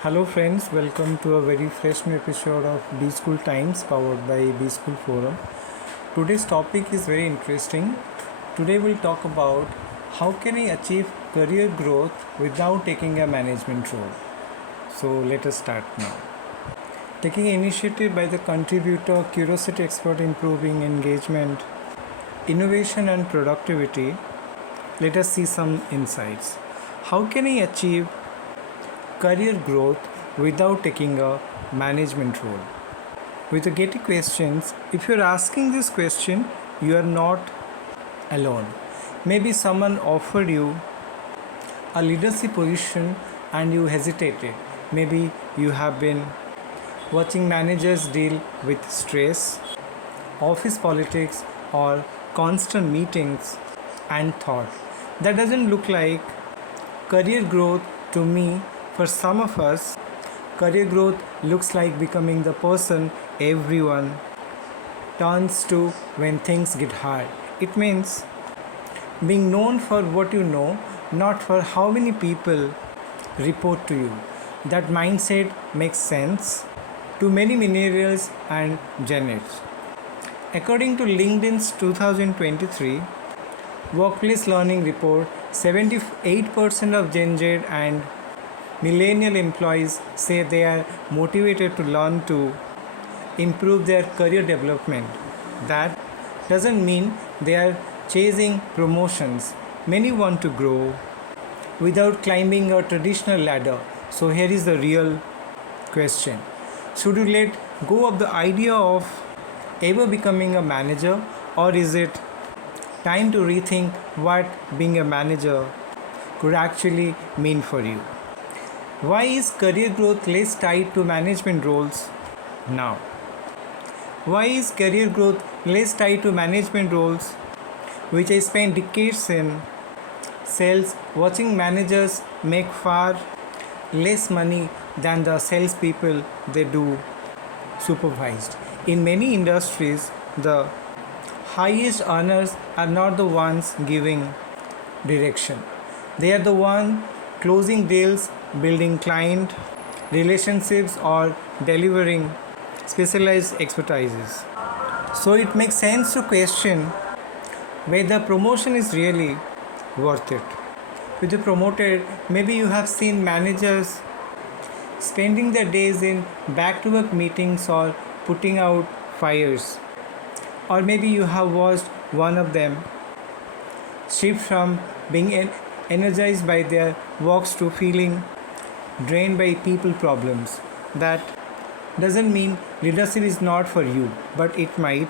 Hello friends, welcome to a very fresh new episode of B School Times powered by B School Forum. Today's topic is very interesting. Today we'll talk about how can I achieve career growth without taking a management role. So let us start now. Taking initiative by the contributor, curiosity expert improving engagement, innovation and productivity, let us see some insights. How can I achieve career growth without taking a management role? With the getty questions, if you're asking this question, you are not alone. Maybe someone offered you a leadership position and you hesitated. Maybe you have been watching managers deal with stress, office politics, or constant meetings and thought that doesn't look like career growth to me. For some of us, career growth looks like becoming the person everyone turns to when things get hard. It means being known for what you know, not for how many people report to you. That mindset makes sense to many millennials and Gen X. According to LinkedIn's 2023 Workplace Learning Report, 78% of Gen Z and millennial employees say they are motivated to learn to improve their career development. That doesn't mean they are chasing promotions. Many want to grow without climbing a traditional ladder. So, here is the real question: should you let go of the idea of ever becoming a manager, or is it time to rethink what being a manager could actually mean for you? Why is career growth less tied to management roles now? Why is career growth less tied to management roles, which I spent decades in sales watching managers make far less money than the salespeople they do supervised? In many industries, the highest earners are not the ones giving direction. They are the ones closing deals, building client relationships, or delivering specialized expertises. So it makes sense to question whether promotion is really worth it. With the promoted, maybe you have seen managers spending their days in back to work meetings or putting out fires. Or maybe you have watched one of them shift from being energized by their works to feeling drained by people problems. That doesn't mean leadership is not for you, but it might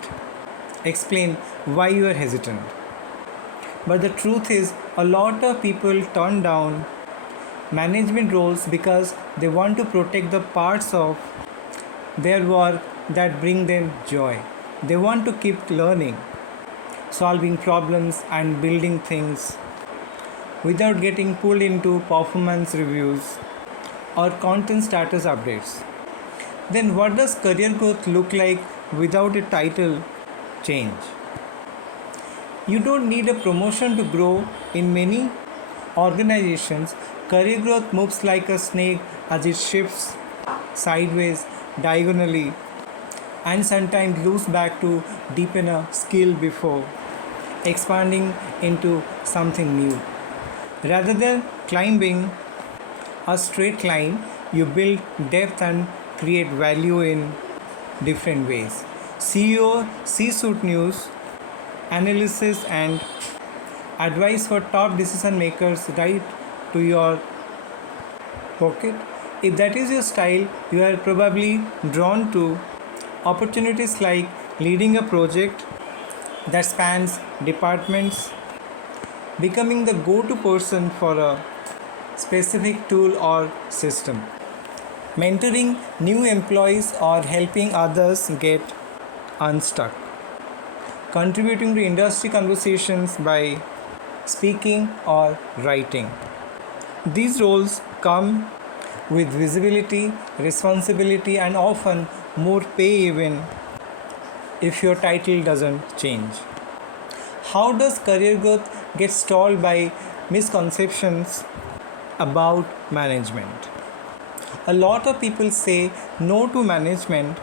explain why you are hesitant. But the truth is, a lot of people turn down management roles because they want to protect the parts of their work that bring them joy. They want to keep learning, solving problems, and building things without getting pulled into performance reviews or content status updates. Then, what does career growth look like without a title change? You don't need a promotion to grow. In many organizations, career growth moves like a snake as it shifts sideways, diagonally, and sometimes loops back to deepen a skill before expanding into something new. Rather than climbing a straight line, you build depth and create value in different ways. CEO, C-suite news, analysis, and advice for top decision makers right to your pocket. If that is your style, you are probably drawn to opportunities like leading a project that spans departments, becoming the go-to person for a specific tool or system, mentoring new employees, or helping others get unstuck, contributing to industry conversations by speaking or writing. These roles come with visibility, responsibility, and often more pay even if your title doesn't change. How does career growth get stalled by misconceptions about management? A lot of people say no to management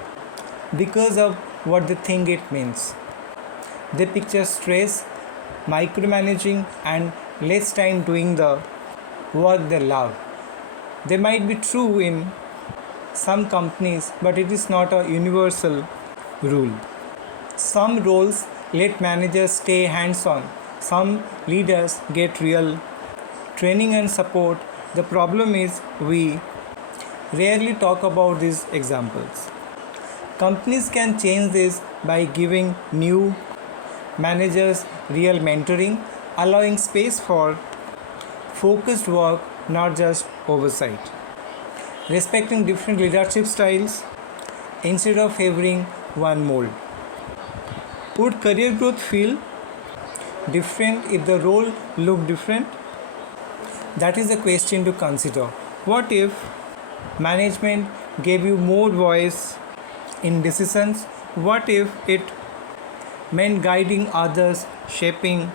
because of what they think it means. They picture stress, micromanaging, and less time doing the work they love. They might be true in some companies, but it is not a universal rule. Some roles let managers stay hands on, some leaders get real training and support. The problem is we rarely talk about these examples. Companies can change this by giving new managers real mentoring, allowing space for focused work, not just oversight. Respecting different leadership styles instead of favoring one mold. Would career growth feel different if the role looked different? That is a question to consider. What if management gave you more voice in decisions? What if it meant guiding others, shaping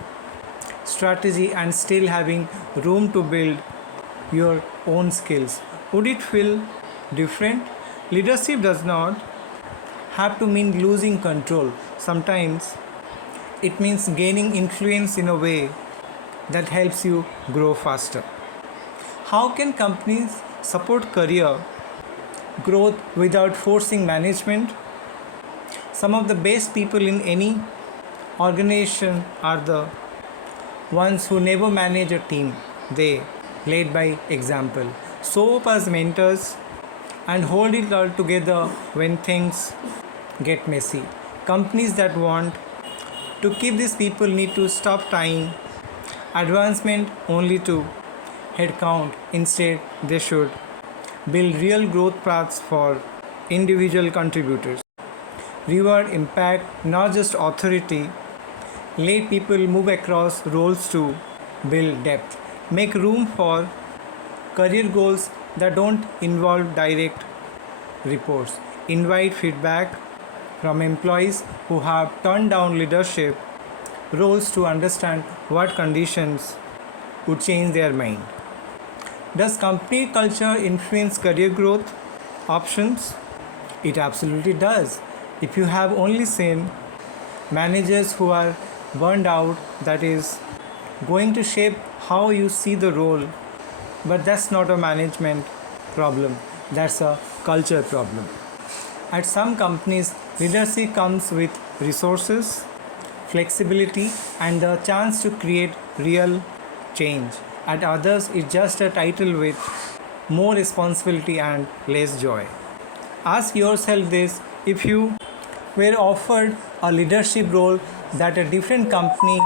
strategy, and still having room to build your own skills? Would it feel different? Leadership does not have to mean losing control. Sometimes it means gaining influence in a way that helps you grow faster. How can companies support career growth without forcing management? Some of the best people in any organization are the ones who never manage a team. They lead by example, show up as mentors, and hold it all together when things get messy. Companies that want to keep these people need to stop tying advancement only to headcount. Instead, they should build real growth paths for individual contributors. Reward impact, not just authority. Let people move across roles to build depth. Make room for career goals that don't involve direct reports. Invite feedback from employees who have turned down leadership roles to understand what conditions would change their mind. Does company culture influence career growth options? It absolutely does. If you have only seen managers who are burned out, that is going to shape how you see the role. But that's not a management problem, that's a culture problem. At some companies, leadership comes with resources, flexibility, and the chance to create real change. At others, it's just a title with more responsibility and less joy. Ask yourself this: if you were offered a leadership role that a different company,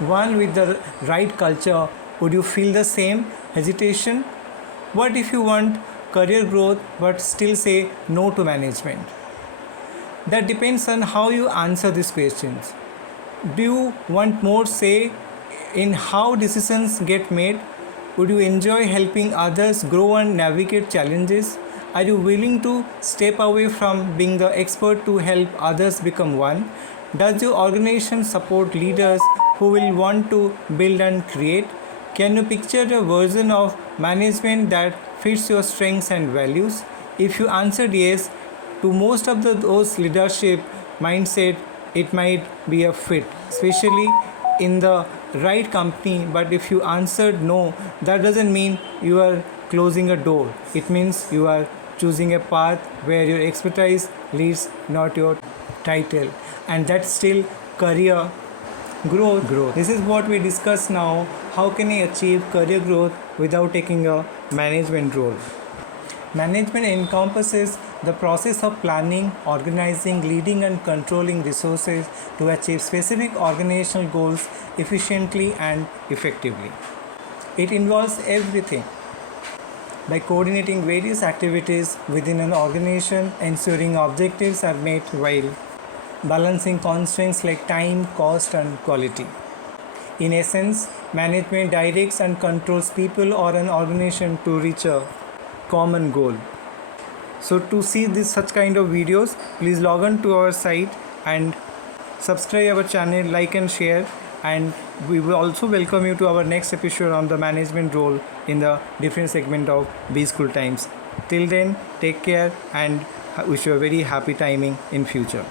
one with the right culture, would you feel the same hesitation? What if you want career growth but still say no to management? That depends on how you answer these questions. Do you want more say in how decisions get made? Would you enjoy helping others grow and navigate challenges? Are you willing to step away from being the expert to help others become one? Does your organization support leaders who will want to build and create? Can you picture a version of management that fits your strengths and values? If you answered yes to most of those leadership mindset, it might be a fit, especially in the right company. But if you answered no, that doesn't mean you are closing a door. It means you are choosing a path where your expertise leads, not your title. And that's still career growth. This is what we discuss now. How can I achieve career growth without taking a management role? Management encompasses the process of planning, organizing, leading, and controlling resources to achieve specific organizational goals efficiently and effectively. It involves everything by coordinating various activities within an organization, ensuring objectives are met while balancing constraints like time, cost, and quality. In essence, management directs and controls people or an organization to reach a common goal. So to see such kind of videos, please log on to our site and subscribe our channel, like and share, and we will also welcome you to our next episode on the management role in the different segment of B School Times. Till then, take care and wish you a very happy timing in future.